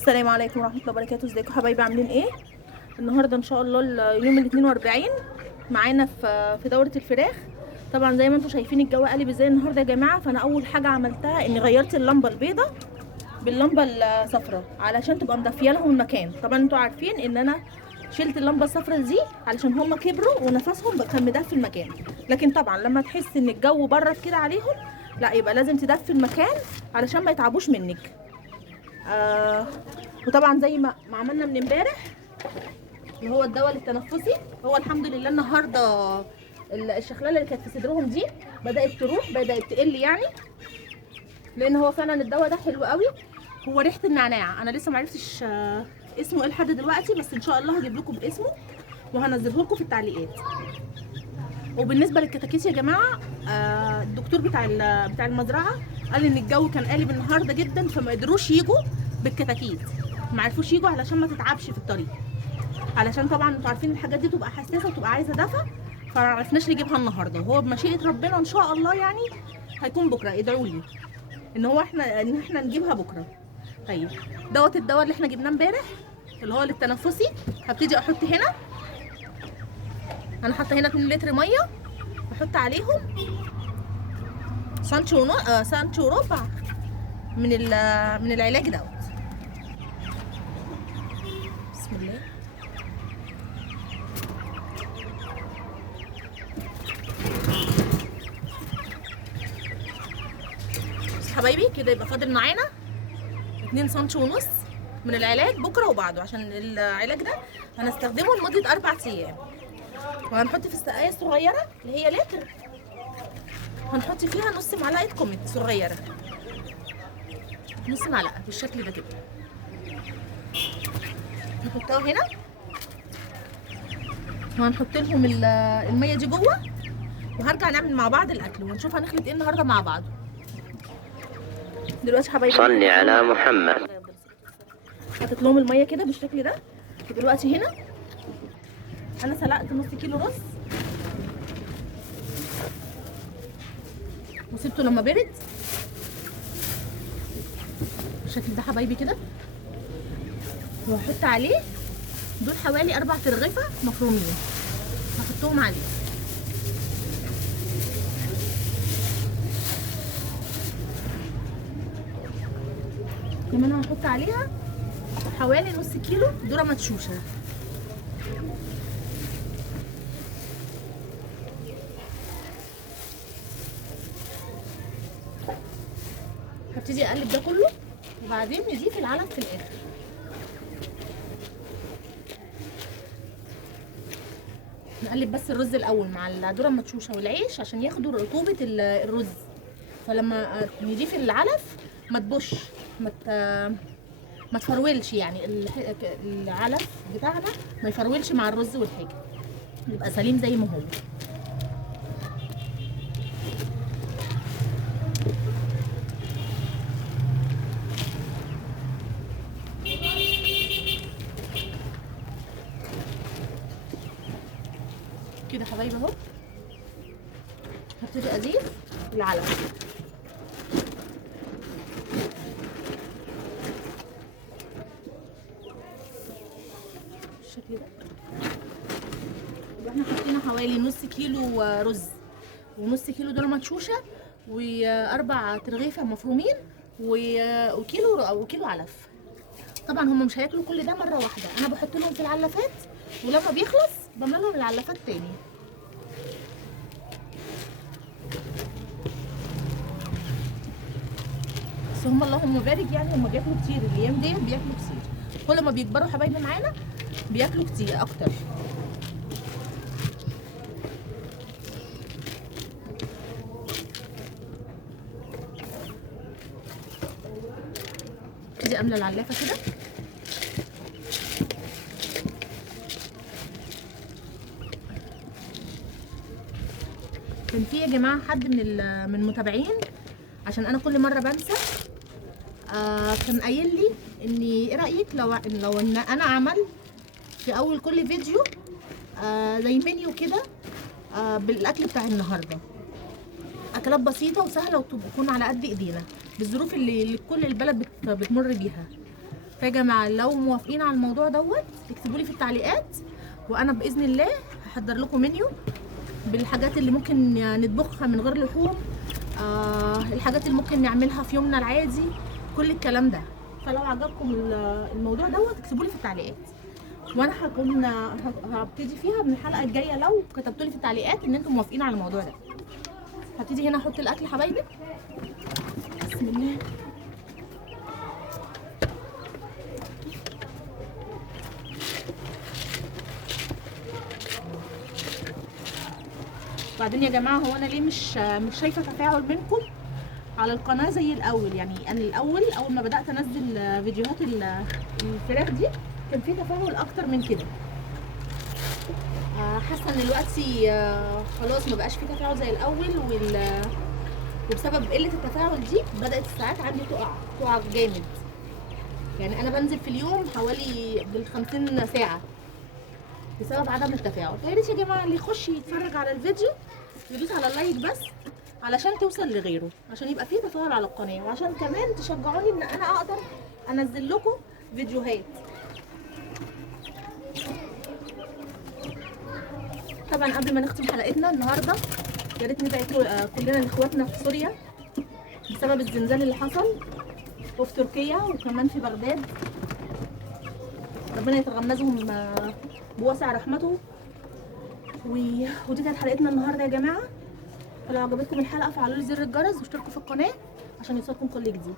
السلام عليكم ورحمه الله وبركاته. ازيكم حبايبي، عاملين ايه؟ النهارده ان شاء الله اليوم ال 42 معانا في دوره الفراخ. طبعا زي ما انتم شايفين الجو قلب ازاي النهارده يا جماعه. فانا اول حاجه عملتها اني غيرت اللمبه البيضاء باللمبه الصفراء علشان تبقى مدفيه لهم المكان. طبعا انتوا عارفين ان انا شلت اللمبه الصفراء دي علشان هم كبروا ونفسهم كان مدفي المكان. لكن طبعا لما تحس ان الجو برد كده عليهم، لا يبقى لازم تدفي المكان علشان ما يتعبوش منك. وطبعا زي ما عملنا من امبارح اللي هو الدواء التنفسي، هو الحمد لله النهارده الشخلاله اللي كانت في صدرهم دي بدات تروح، بدات تقل يعني، لان هو فعلا الدواء ده حلو قوي. هو ريحه النعناع، انا لسه ما عرفتش اسمه ايه لحد دلوقتي، بس ان شاء الله هجيب لكم باسمه وهنزله لكم في التعليقات. وبالنسبه للكتاكيت يا جماعه، الدكتور بتاع المزرعه قال ان الجو كان قالب النهارده جدا، فما قدروش يجوا بالكتاكيت، ما عرفوش يجوا علشان ما تتعبش في الطريق، علشان طبعا انتوا عارفين الحاجات دي تبقى حساسه وتبقى عايزه دفى، فما عرفناش نجيبها النهارده. وهو بمشيئه ربنا ان شاء الله يعني هيكون بكره. ادعوا لي ان احنا نجيبها بكره. طيب دوت الدواء اللي احنا جبناه امبارح اللي هو للتنفسي. هبتدي احط هنا، انا حاطه هنا 2 لتر ميه، احط عليهم سنتي وربع من العلاج دوت. بسم الله. بس حبايبي كده يبقى فاضل معانا 2 سنتي ونص من العلاج بكره وبعده، عشان العلاج ده هنستخدمه لمده 4 ايام. وهنحط في السقايه الصغيره اللي هي لتر، هنحط فيها نص معلقه كوميت صغيره، نص معلقه بالشكل ده كده. نحطها هنا وهنحط لهم الميه دي جوه، وهرجع نعمل مع بعض الاكل ونشوف هنخلط ايه النهارده مع بعض. دلوقتي حبايبي صلي على محمد. حطيت لهم الميه كده بالشكل ده. ودلوقتي هنا انا سلقت نص كيلو رز وسبته لما برد بالشكل ده حبايبي كده. وهحط عليه دول حوالي 4 ترغيفه مفرومين، هحطهم عليه. كمان هحط عليها حوالي نص كيلو ذره مدشوشه. هبتدي اقلب ده كله وبعدين نضيف العلف في الاخر. نقلب بس الرز الاول مع الذره المدشوشه والعيش عشان ياخدوا رطوبه الرز، فلما نضيف العلف ما تبش، ما تفرولش، يعني العلف بتاعنا ما يفرولش مع الرز والحاجه، يبقى سليم زي ما هو. كده حبايبي اهو. هبتدي اضيف العلف بالشكل ده. يبقى احنا حطينا حوالي نص كيلو رز ونص كيلو ذره مدشوشه واربع ترغيفه مفرومين وكيلو علف. طبعا هم مش هياكلوا كل ده مره واحده، انا بحط لهم في العلافات ولما بيخلص بملى لهم العلافات تاني. بس هم اللهم بارك يعني هم بياكلوا كتير الايام دي، بياكلوا كتير. كل ما بيكبروا حبايبي معانا بياكلوا كتير اكتر. ابتدي املى العلافه كده. كان في يا جماعه حد من المتابعين، عشان انا كل مره بنسى، كان قايل لي اني ايه رايك لو ان انا عمل في اول كل فيديو زي منيو كده بالاكل بتاع النهارده، اكلات بسيطه وسهله وتكون على قد ايدينا بالظروف اللي كل البلد بتمر بيها. فيا جماعه لو موافقين على الموضوع دوت اكتبوا لي في التعليقات، وانا باذن الله هحضر لكم منيو بالحاجات اللي ممكن نطبخها من غير لحوم، الحاجات اللي ممكن نعملها في يومنا العادي، كل الكلام ده. فلو عجبكم الموضوع دوت اكتبوا لي في التعليقات، وانا هبتدي فيها من الحلقه الجايه لو كتبتوا لي في التعليقات ان انتم موافقين على الموضوع ده. هبتدي هنا احط الاكل حبايبي. بسم الله. بعدين يا جماعه هو انا ليه مش شايفه تفاعل منكم على القناه زي الاول؟ يعني انا اول ما بدات انزل فيديوهات الفراخ دي كان في تفاعل اكتر من كده. حاسه ان دلوقتي خلاص ما بقاش في تفاعل زي الاول، وبسبب قله التفاعل دي بدات الساعات عندي تقع جامد. يعني انا بنزل في اليوم حوالي بال50 ساعه بسبب عدم التفاعل. فيا ريت يا جماعه اللي يخش يتفرج على الفيديو يدوس على اللايك بس علشان توصل لغيره، عشان يبقى فيه تفاعل على القناه، وعشان كمان تشجعوني ان انا اقدر انزل لكم فيديوهات. طبعا قبل ما نختم حلقتنا النهارده يا ريت ندعي كلنا لاخواتنا في سوريا بسبب الزلزال اللي حصل، وفي تركيا وكمان في بغداد. ربنا يتغمزهم بواسع رحمته. ودي كانت حلقتنا النهارده يا جماعه. فلو عجبتكم الحلقه فعلوا لي زر الجرس واشتركوا في القناه عشان يوصلكم كل جديد.